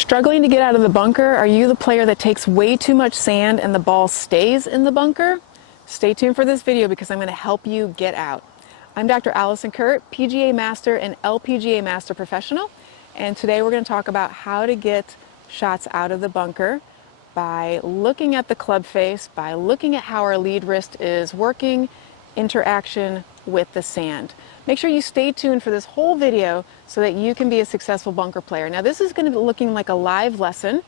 Struggling to get out of the bunker? Are you the player that takes way too much sand and the ball stays in the bunker? Stay tuned for this video because I'm going to help you get out. I'm Dr. Allison Kurt, PGA Master and LPGA Master Professional, and today we're going to talk about how to get shots out of the bunker by looking at the club face, by looking at how our lead wrist is working, interaction with the sand. Make sure you stay tuned for this whole video so that you can be a successful bunker player. Now this is going to be looking like a live lesson.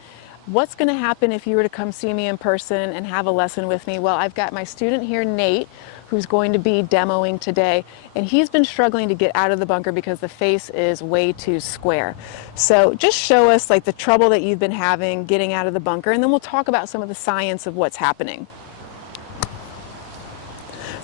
What's going to happen if you were to come see me in person and have a lesson with me? Well, I've got my student here, Nate, who's going to be demoing today, and he's been struggling to get out of the bunker because the face is way too square. So just show us like the trouble that you've been having getting out of the bunker, and then we'll talk about some of the science of what's happening.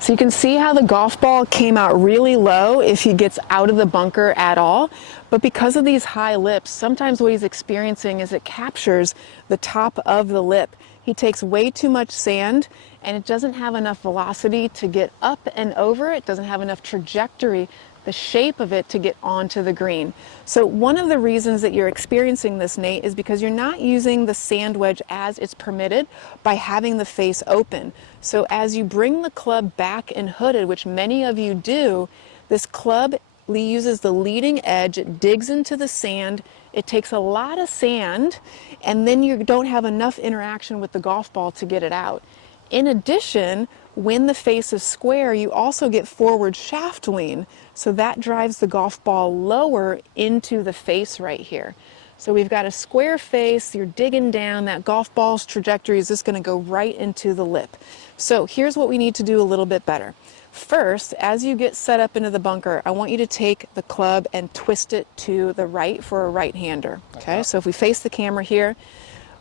So you can see how the golf ball came out really low if he gets out of the bunker at all. But because of these high lips, sometimes what he's experiencing is it captures the top of the lip. He takes way too much sand and it doesn't have enough velocity to get up and over. It doesn't have enough trajectory, the shape of it, to get onto the green. So one of the reasons that you're experiencing this, Nate, is because you're not using the sand wedge as it's permitted by having the face open. So as you bring the club back and hooded, which many of you do, this club uses the leading edge, it digs into the sand, it takes a lot of sand, and then you don't have enough interaction with the golf ball to get it out. In addition, when the face is square, you also get forward shaft lean, so that drives the golf ball lower into the face right here. So we've got a square face, you're digging down, that golf ball's trajectory is just going to go right into the lip. So here's what we need to do a little bit better. First, as you get set up into the bunker, I want you to take the club and twist it to the right for a right-hander. Okay, so if we face the camera here,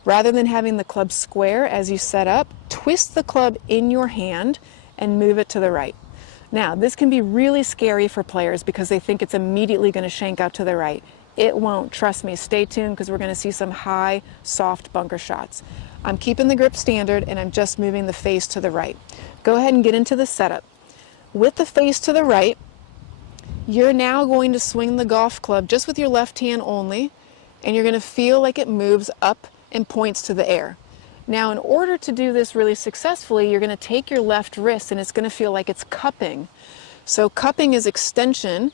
rather than having the club square as you set up, twist the club in your hand and move it to the right. Now, this can be really scary for players because they think it's immediately going to shank out to the right. It won't. Trust me. Stay tuned because we're going to see some high, soft bunker shots. I'm keeping the grip standard and I'm just moving the face to the right. Go ahead and get into the setup. With the face to the right, you're now going to swing the golf club just with your left hand only, and you're going to feel like it moves up and points to the air. Now, in order to do this really successfully, you're going to take your left wrist and it's going to feel like it's cupping. So cupping is extension,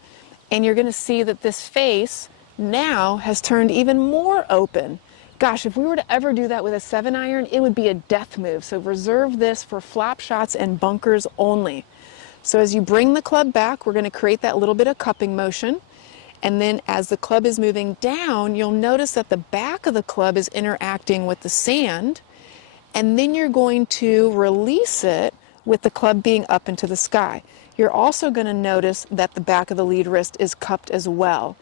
and you're going to see that this face now has turned even more open. Gosh, if we were to ever do that with a 7-iron, it would be a death move. So reserve this for flop shots and bunkers only. So as you bring the club back, we're going to create that little bit of cupping motion. And then as the club is moving down, you'll notice that the back of the club is interacting with the sand. And then you're going to release it with the club being up into the sky. You're also going to notice that the back of the lead wrist is cupped as well.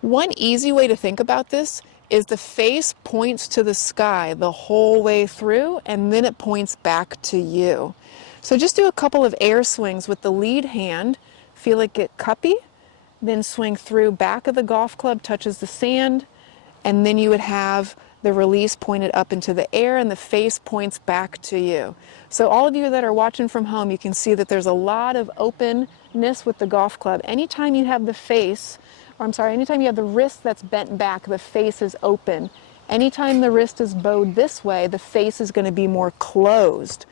One easy way to think about this is the face points to the sky the whole way through, and then it points back to you. So just do a couple of air swings with the lead hand, feel it get cuppy, then swing through, back of the golf club touches the sand, and then you would have the release pointed up into the air and the face points back to you. So all of you that are watching from home, you can see that there's a lot of openness with the golf club. Anytime you have the face, or I'm sorry, anytime you have the wrist that's bent back, the face is open. Anytime the wrist is bowed this way, the face is going to be more closed.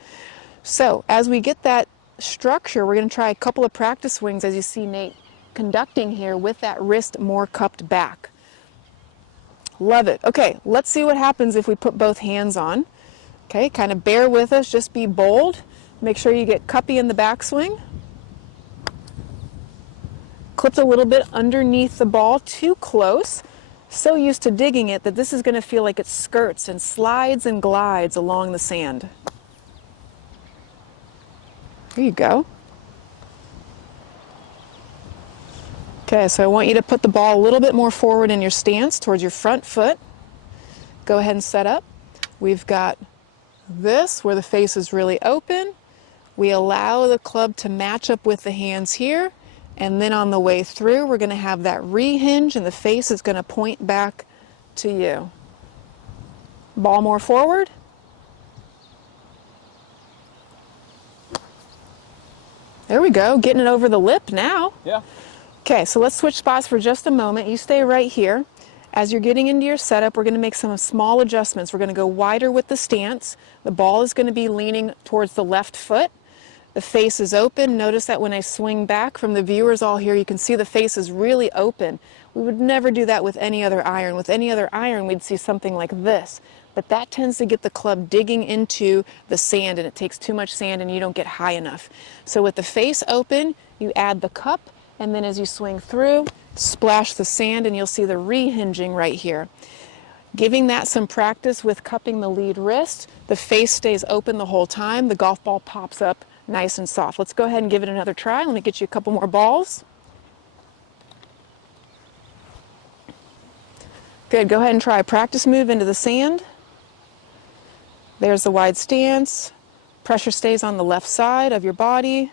So as we get that structure, we're going to try a couple of practice swings as you see Nate conducting here with that wrist more cupped back. Love it. Okay, let's see what happens if we put both hands on. Okay, kind of bear with us, just be bold. Make sure you get cuppy in the backswing. Clipped a little bit underneath the ball, too close. So used to digging it that this is going to feel like it skirts and slides and glides along the sand. There you go. Okay, so I want you to put the ball a little bit more forward in your stance towards your front foot. Go ahead and set up. We've got this where the face is really open. We allow the club to match up with the hands here, and then on the way through we're going to have that rehinge and the face is going to point back to you. Ball more forward. There we go, getting it over the lip now. Yeah. Okay, so let's switch spots for just a moment. You stay right here. As you're getting into your setup, we're going to make some small adjustments. We're going to go wider with the stance. The ball is going to be leaning towards the left foot. The face is open. Notice that when I swing back from the viewers all here, you can see the face is really open. We would never do that with any other iron. With any other iron, we'd see something like this. But that tends to get the club digging into the sand, and it takes too much sand and you don't get high enough. So with the face open, you add the cup, and then as you swing through, splash the sand, and you'll see the rehinging right here. Giving that some practice with cupping the lead wrist, the face stays open the whole time, the golf ball pops up nice and soft. Let's go ahead and give it another try. Let me get you a couple more balls. Good, go ahead and try a practice move into the sand. There's the wide stance. Pressure stays on the left side of your body.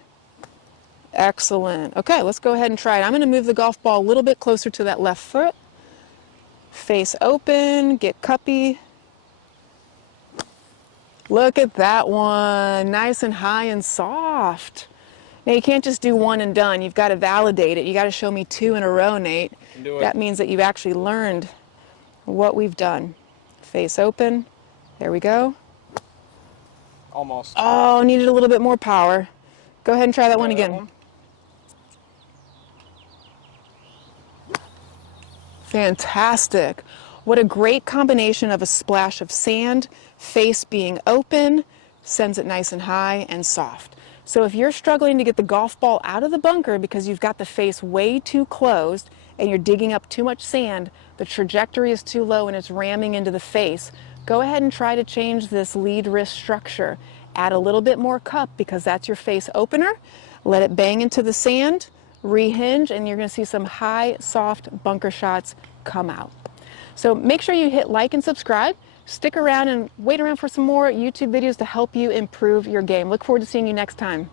Excellent. Okay, let's go ahead and try it. I'm going to move the golf ball a little bit closer to that left foot. Face open, get cuppy. Look at that one. Nice and high and soft. Now you can't just do one and done. You've got to validate it. You got to show me 2 in a row, Nate. That means that you've actually learned what we've done. Face open. There we go. Almost. Oh, needed a little bit more power. Go ahead and try that one again. Fantastic. What a great combination of a splash of sand, face being open, sends it nice and high and soft. So if you're struggling to get the golf ball out of the bunker because you've got the face way too closed and you're digging up too much sand, the trajectory is too low and it's ramming into the face, go ahead and try to change this lead wrist structure. Add a little bit more cup because that's your face opener. Let it bang into the sand, rehinge, and you're going to see some high, soft bunker shots come out. So make sure you hit like and subscribe. Stick around and wait around for some more YouTube videos to help you improve your game. Look forward to seeing you next time.